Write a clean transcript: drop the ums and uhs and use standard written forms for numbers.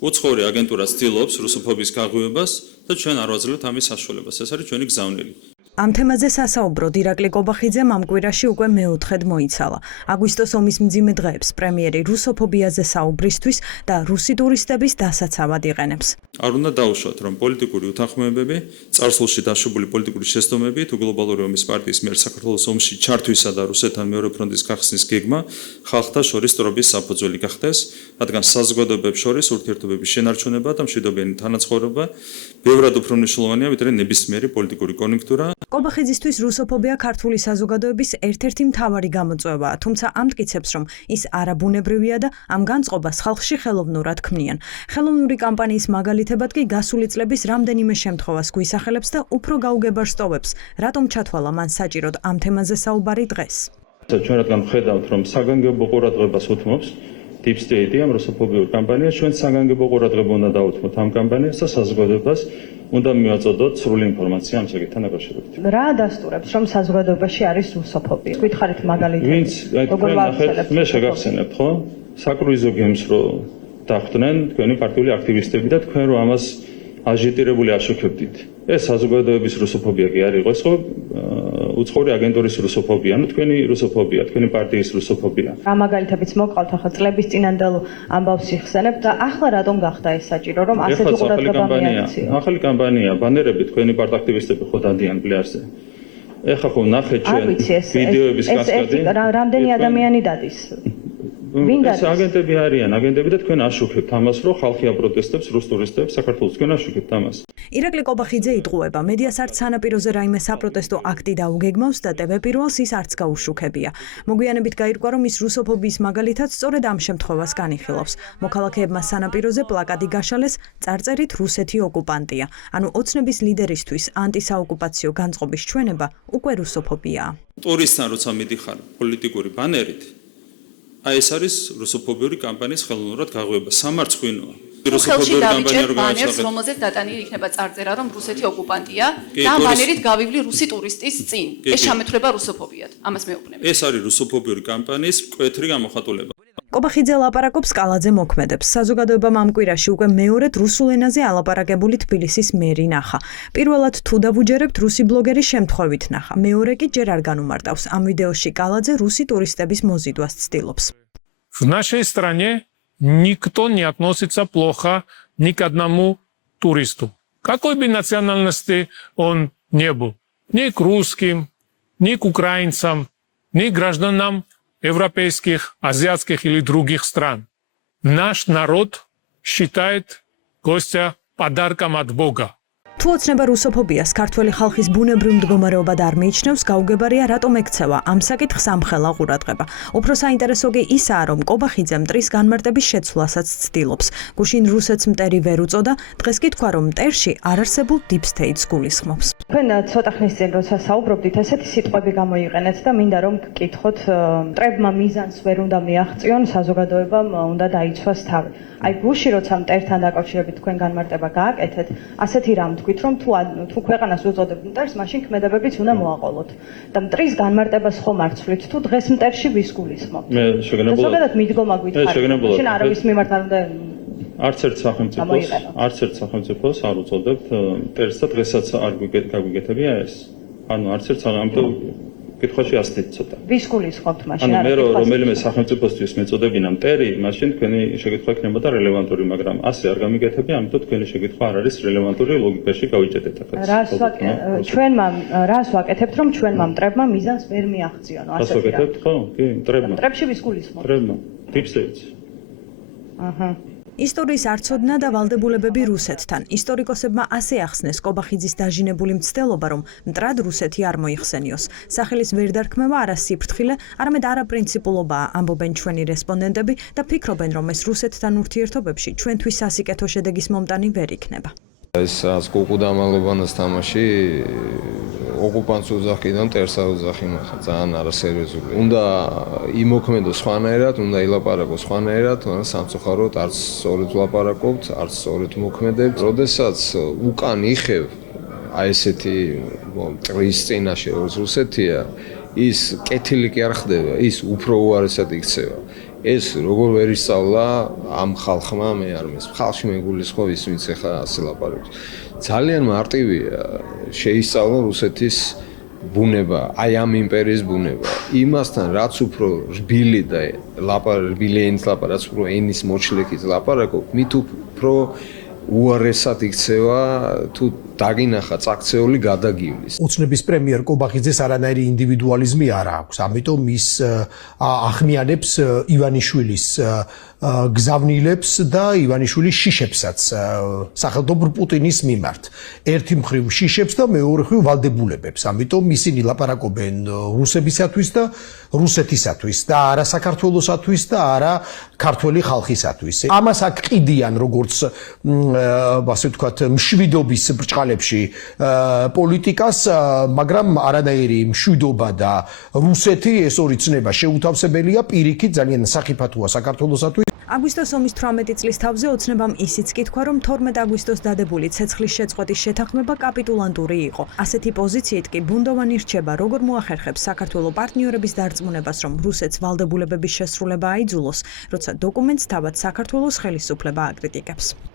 უცხოური აგენტურა ცდილობს რუსოფობიის გაღვივებას და ჩვენ არ ვაძლევთ ამის საშუალებას. ეს არის ჩვენი გზავნილი. ამ თემაზე სასაუბროდ ირაკლი კობახიძემ ამ კვირაში უკვე მეოთხედ მოიცალა. აგვისტოს ომის მძიმე დღეებს პრემიერი რუსოფობიაზე საუბრისთვის და რუსი ტურისტების დასაცავად იყენებს. არ უნდა დაუშვათ, რომ პოლიტიკური უთანხმოებები, წარსულში დაშვებული პოლიტიკური შეცდომები თუ გლობალური ომის პარტიის მიერ საქართველოს ომში ჩართვისა და რუსეთთან მეორე ფრონტის გახსნის გეგმა ხალხთა შორის ტრობის საფუძველი გახდეს, რადგან საზოგადოებებს შორის ურთიერთობების შენარჩუნება და მშვიდობიანი თანაცხოვრება ბევრად უფრო მნიშვნელოვანია, ვიდრე ნებისმიერი პოლიტიკური კონიუნქტურა. კობახიძისთვის რუსოფობია ქართული საზოგადოების ერთ-ერთი მთავარი გამოწვევაა, თუმცა ამტკიცებს, რომ ის არაბუნებრივია და ამ განწყობას ხალხში ხელოვნურად ქმნიან. ხელოვნური კამპანიის მაგალითებად კი გასული წლების რამდენიმე შემთხვევას გვისახელებს და უფრო გაუგებარს ტოვებს, რატომ ჩათვალა მან საჭიროდ ამ თემაზე საუბარი დღეს. ჩვენ რადგან ვხედავთ, რომ საგანგებო ყურადღებას უთმობს Deep State ამ რუსოფობიურ კამპანიას, ჩვენ საგანგებო ყურადღება უნდა დავუთმოთ ამ კამპანიას და საზოგადოებას უნდა მივაწოდოთ სრული ინფორმაცია ამ საკითხთან დაკავშირებით. რა დასტურებს, რომ საზოგადოებაში არის რუსოფობია? გითხარით მაგალითად. მე შეგახსენებთ, ხო? საკრუიზო გემს რო დახვდნენ თქვენი პარტიული აქტივისტები და თქვენ რო ამას აჟიტირებული აშუქებდით. ეს საზოგადოების რუსოფობია კი არ იყო, ეს ხო უცხოური აგენტურის რუსოფობია, ну თქვენი რუსოფობია, თქვენი პარტიის რუსოფობია. რა მაგალითებიც მოყავთ ახლა წლების წინანდელ ამბავს იხსენებთ და ახლა რატომ გახდა ეს საჭირო, რომ ასეთი ყურადღება მიაქციო? ახალი კამპანია, ბანერები თქვენი პარტიაქტივისტები ხო დადიან პლეარზე. ეხლა ხო ნახეთ ჩვენ ვიდეოების კასკადი. რამდენი ადამიანი დადის? ეს აგენტები არიან, აგენტები და თქვენ აშუქებთ ამას, რომ ხალხი აპროტესტებს რუს ტურისტებს საქართველოს, თქვენ აშუქებთ ამას. ირაკლი კობახიძე იტყუება, მედიას არც სანაპიროზე რაიმე საპროტესტო აქტი დაუგეგმავს და TV პირველს ის არც გაუშუქებია. მოგვიანებით გაირკვა, რომ ის რუსოფობიის მაგალითად სწორედ ამ შემთხვევას განიხილავს. მოქალაქეებმა სანაპიროზე პლაკატი გაშალეს წარწერით რუსეთი ოკუპანტია. ანუ ოცნების ლიდერისთვის ანტისაოკუპაციო განწყობის ჩვენება უკვე რუსოფობიაა. ტურისტთან როცა მიდიხარ პოლიტიკური ბანერით, აი ეს არის რუსოფობიური კამპანიის ხელოვნურად გაღვივა, სამარცხვინოა. რუსოფობიური კამპანია რო განაცხადებს, რომელზეც დატანილი იქნება წარწერა, რომ რუსეთი ოკუპანტია და ბანერით გავივლი რუსი ტურისტის წინ. ეს ჩამეთვლება რუსოფობიად. ამას მეუბნები. ეს არის რუსოფობიური კამპანიის მკვეთრი გამოხატულება. კობახიძე ლაპარაკობს კალაძე მოქმედებს. საზოგადოებამ ამ კვირაში უკვე მეორედ რუსულ ენაზე ალაპარაკებული თბილისის მერი ნახა. პირველად თუ დავუჯერებთ რუსი ბლოგერის შემთხვევით ნახა. მეორე კი ჯერ არ განუმარტავს. ამ ვიდეოში კალაძე რუსი ტურისტების მოზიდვას ცდილობს. В нашей стране никто не относится плохо ни к одному туристу. Какой бы национальности он не был. Ни к русским, ни к украинцам, ни к гражданам европейских, азиатских или других стран. Наш народ считает гостя подарком от Бога. თუ ოცნება რუსოფობიას ქართველი ხალხის ბუნებრივ მდგომარეობად არ მიიჩნევს, გაუგებარია რატომ ექცევა ამ საკითხს ამხელა ყურადღება. უფრო საინტერესო კი ისაა, რომ კობახიძე მტრის განმარტების შეცვლასაც ცდილობს. გუშინ რუსეთს მტერი ვერ უწოდა, დღეს კი თქვა, რომ მტერში არ არსებულ Deep State-ს გულისხმობს. თქვენ ცოტა ხნის წინ როცა საუბრობდით, ესეთი სიტყვები გამოიყენეთ და მინდა რომ გკითხოთ, მტრებმა მიზანს ვერ უნდა მიაღწიონ, საზოგადოებამ უნდა დაიცვას თავი. აი გუში როცა მტერთან დაკავშირებით თქვენ განმარტება გააკეთეთ, ასეთი რამ თქვით, რომ თუ ქვეყანას უწოდებთ მტერს, მაშინ ქმედებებიც უნდა მოაყოლოთ. და მტრის განმარტებას ხომ არ ცვლით, თუ დღეს მტერში ვის გულისხმობთ? მე შეგნებულად ზოგადად მიდგომა გითხარით. მაშინ არავის მიმართ არ უნდა არც ერთ სახელმწიფოს არ უწოდებთ მტერს და დღესაც არ გაგვიგეთებია ეს. ანუ არც ერთ ამიტომ კითხვაში ასეთ ცოტა. ვის გულისხმობთ მაშინ? ანუ მე რომელიმე სახელმწიფოსთვის მეწოდებინა მტერი, მაშინ თქვენი შეკითხვა იქნებოდა რელევანტური, მაგრამ ასე არ გამიგეთებია, ამიტომ თქვენი შეკითხვა არ არის რელევანტური, ლოგიკაში გავიჭედეთ ახლა. რას ვაკეთებთ, რომ ჩვენმა მტრებმა მიზანს ვერ მიაღწიონ, ასე ვაკეთებთ, ხო? კი, მტრებმა. მტრებში ვის გულისხმობთ? მტრებმა. Deep State-ს. აჰა. ისტორიის არცოდნა და ვალდებულებები რუსეთთან. ისტორიკოსებმა ასე ახსნეს კობახიძის დაჟინებული მცდელობა, რომ მტრად რუსეთი არ მოიხსენიოს. სახელის ვერ დარქმევა არა სიფრთხილე, არამედ არაპრინციპულობაა, ამბობენ ჩვენი რესპონდენტები და ფიქრობენ, რომ ეს რუსეთთან ურთიერთობებში ჩვენთვის სასიკეთო შედეგის მომტანი ვერ იქნება. ეს კუკუდამალობანას თამაში ოკუპანტს უძახიდან მტერსა უძახი მახა ძალიან არასერიოზული. უნდა იმოქმედოს სხვანაირად, უნდა ილაპარაკოს სხვანაირად, სამწუხაროდ არც სწორედ ვლაპარაკობთ, არც სწორედ მოქმედებთ. როდესაც უკან იხევ აი ესეთი მტრის წინაშე რუსეთია, ის კეთილი კი არ ხდება, ის უფრო უარესად იქცევა. ეს როგორ ვერ ისწავლა ამ ხალხმა მე არ მის ხალხში მეგულისხმობ ის ვინც ახლა ასე ლაპარაკობს ძალიან მარტივია შეისწავლა რუსეთის ბუნება აი ამ იმპერიის ბუნება იმასთან რაც უფრო რბილი და რბილი ენის ლაპარაკი რაც უფრო ენის მოჩლექით ლაპარაკობ მით უფრო უარესად იქცევა თუ დაგინახა წაქცეული გადაგივლის. ოცნების პრემიერ კობახიძეს არანაირი ინდივიდუალიზმი არ აქვს. ამიტომ ის ახმიანებს ივანიშვილის გზავნილებს და ივანიშვილის შიშებსაც სახელმწიფო პუტინის მიმართ. ერთი მხრივ შიშებს და მეორე მხრივ ვალდებულებებს. ამიტომ ისინი ლაპარაკობენ რუსებისათვის და რუსეთისათვის და არა საქართველოსათვის და არა ქართველი ხალხისათვის. ამას აქ ყიდიან როგორც ასე ვთქვათ მშვიდობის ბრჭყალებში პოლიტიკას, მაგრამ არანაირი მშვიდობა და რუსეთი ეს ორი ცნება შეუთავსებელია პირიქით ძალიან სახიფათოა საქართველოსათვის. აგვისტოს ომის 18 წლის თავზე ოცნებამ ისიც კითხვა, რომ 12 აგვისტოს დადებული ცეცხლის შეწყვეტის შეთანხმება კაპიტულანტური იყო. ასეთი პოზიციით კი ბუნდოვანი რჩება, როგორ მოახერხებს საქართველოს პარტნიორების დარწმუნებას, რომ რუსეთს ვალდებულებების შესრულება აიძულოს, როცა დოკუმენტს თავად საქართველოს ხელისუფლება აკრიტიკებს.